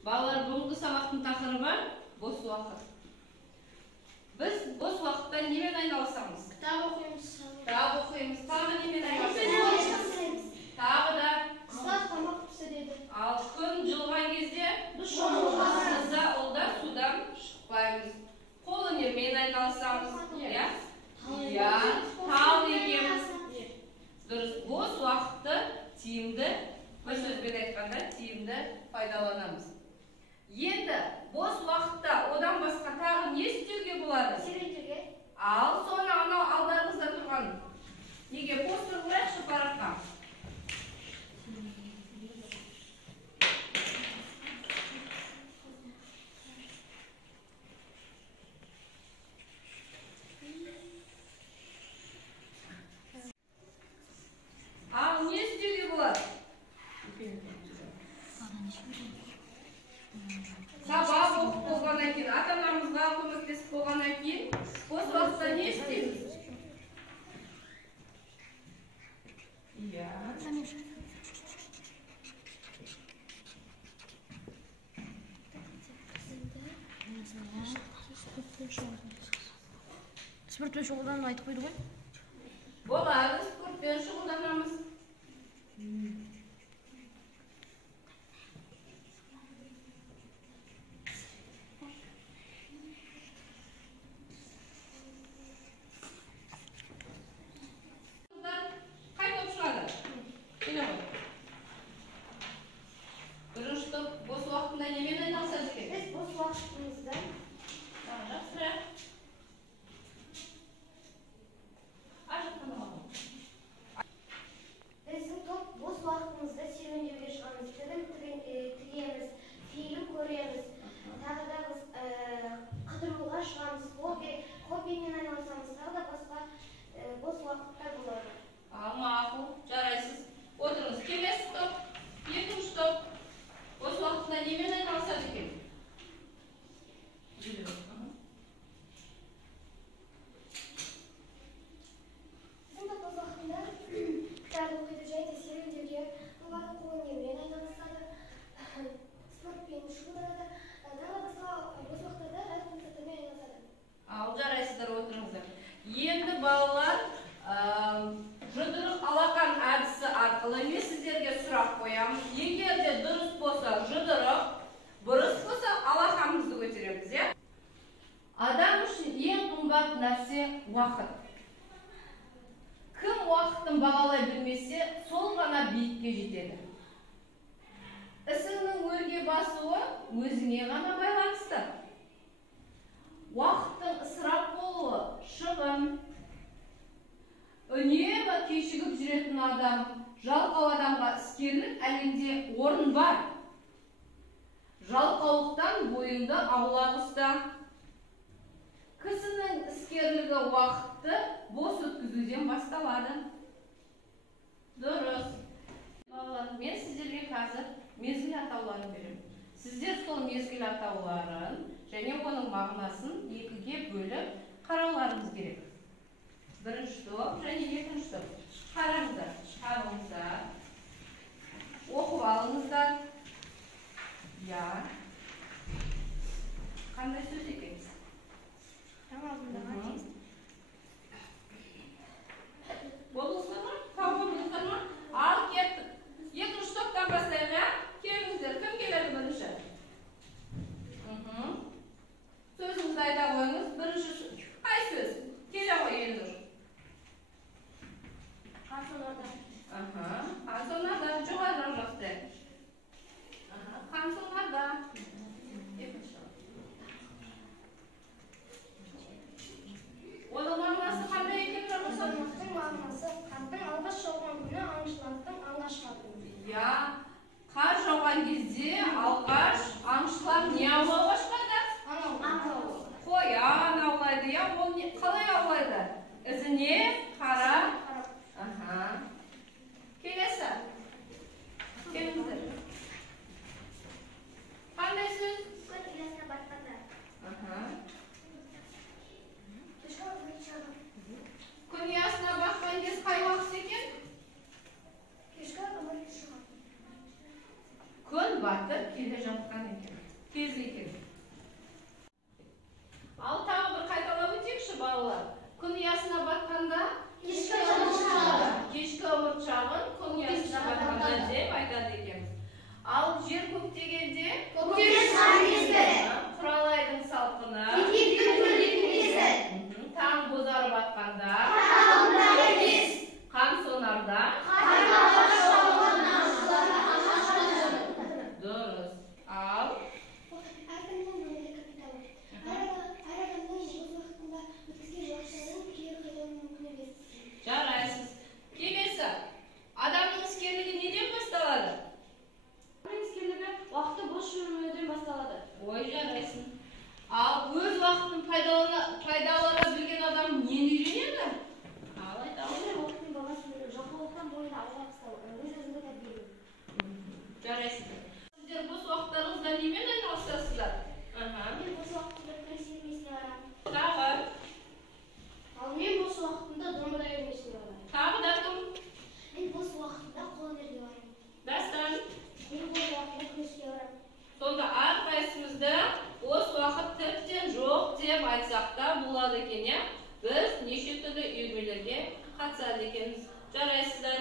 Балалар, бүгінгі сабақтың тақырыбы бос уақыт. Біз бос уақытта немен айналысамыз? Кітап оқимыз. Тағы немен айналысамыз? Тағы да Тамақ пісіреді. ал күн жылған кезде Шомылмаймыз. ұлда судан шықпаймыз. Қолөнермен айналысамыз. Иә, тал егеміз. Дұрыс, бос уақытты тиімді, бір сөзбен айтқанда тиімді пайдаланамыз. Енді бос уақытта одан басқа тағы не істеуге болады? Серуендеуге. Ал соны анау алдарыңызда тұрған неге постер қояйықшы параққа. Ал не істеуге болады? Сабақ оқып болғаннан кейін, ата-анамызға көмектесіп болғаннан кейін, бос уақытта не істейміз? Иә. Спортпен шұғылданып айтып қойды ғой. Болады, спортпен шұғылданамыз. Қай топ шығады? Келе ғой. Бірінші топ бос уақытында немен айналысады екен? Біз бос уақытымызда Жақсы. біздің топ бос уақытымызда серуендеуге шығамыз, тігеміз, фильм көреміз, тағы да біз қыдыруға шығамыз, хоббимен айналысамыз, тағы да басқа бос уақыттар болады. Мақұл, жарайсыз. Отырыңыз. Келесі топ, екінші топ. Бос уақытында немен айналысады екен? Біздің топ бос уақытында кітап оқиды, және серуендеуге, олар қолөнермен айналысады, спортпен шұғылданады, тағы басқа бос уақыттарда әртүрлі заттармен айналысады. Ал жарайсыздар, отырыңыздар. Енді балалар жұдырық алақан әдісі арқылы мен сіздерге сұрақ қоямын. Егер де дұрыс болса жұдырық, бұрыс болса алақанымызды көтереміз, иә? Адам үшін ең қымбат нәрсе уақыт. Кім уақытын бағалай білмесе, сол ғана биікке жетеді. Ісіңнің өрге басуы өзіңе ғана байланысты. Уақыттың ысырап болуы шығын. Үнемі кешігіп жүретін адам, жалқау адамға іскерлік әлемде орын бар. Жалқаулықтан бойыңды аулақ ұста. Кісінің іскерлігі уақытты бос өткізуден басталады. Дұрыс. Балалар, мен сіздерге қазір мезгіл атауларын беремін. Сіздер сол мезгіл атауларын және оның мағынасын екіге бөліп қарауларыңыз керек. Бірінші топ және екінші топ. Қараңыздар, табыңыздар, оқып алыңыздар. Я. Қандай сөз екен? Болдыңыздар ма? Тауып болдыңыздар ма? Ал кеттік. Екінші топтан бастайық, я? Келіңіздер, кім келеді бірінші? Сөзіңізді айта қойыңыз. Бірінші қай сөз? Келе ғой енді. Қансонарда. Жоғарырақ жақты. Қансонарда. Оның мағынасы қандай екен жарғырсан? Оның мағынасы қардың алғаш жауған күні аңшылардың аңға шығатыны. Иә, қар жауған кезде алғаш аңшылар не аулауға шығады? Қоян аулайды, иә? Ол қалай аулайды? Ізіне қарап. Келесі. Келіңіздер. Қандай сөз? Күн ұясына батқанда. Күн ұясына батқан кез қай уақыт екен? Кешкі ымырт шығады. Күн батып келе жатқан жатқан екен. Тез екен. Ал тағы бір қайталап өтейікші балалар. Күн ұясына батқанда кешкі ымырт шағын күн ұясына батқанда деп айтады екенбіз. Ал жер көктегенде құралайдың салқыны, таң бозарып атқанда, қан сонарда, дұрыс. Ал жарайсыз. Келесі. Адамның іскерлігі неден басталады? Уақытты бос жүрмеуден басталады. Ой, жарайсың. Ал өз уақытын пайдалана білген адам нені үйренеді? Ал айтамын. Уақыттың бағасын жалқаулықтан бойына алға бастау, өз-өзіңді тәрбиелеу. Жарайсыздар. Сіздер бос уақыттарыңызда немен айналысасыздар? Мен бос уақытымда күрес үйірмесіне барамын. Тағы. Ал мен бос уақытымда домбыра үйірмесіне барамын. Тағы да кім? Мен бос уақытымда қолөнерге барамын. Дастан. Мен бос уақытымда күреске барамын. Сонда әрқайсымызда бос уақыт тіптен жоқ деп айтсақ та болады екен, иә? Біз неше түрлі үйірмелерге қатысады екенбіз. Жарайсыздар.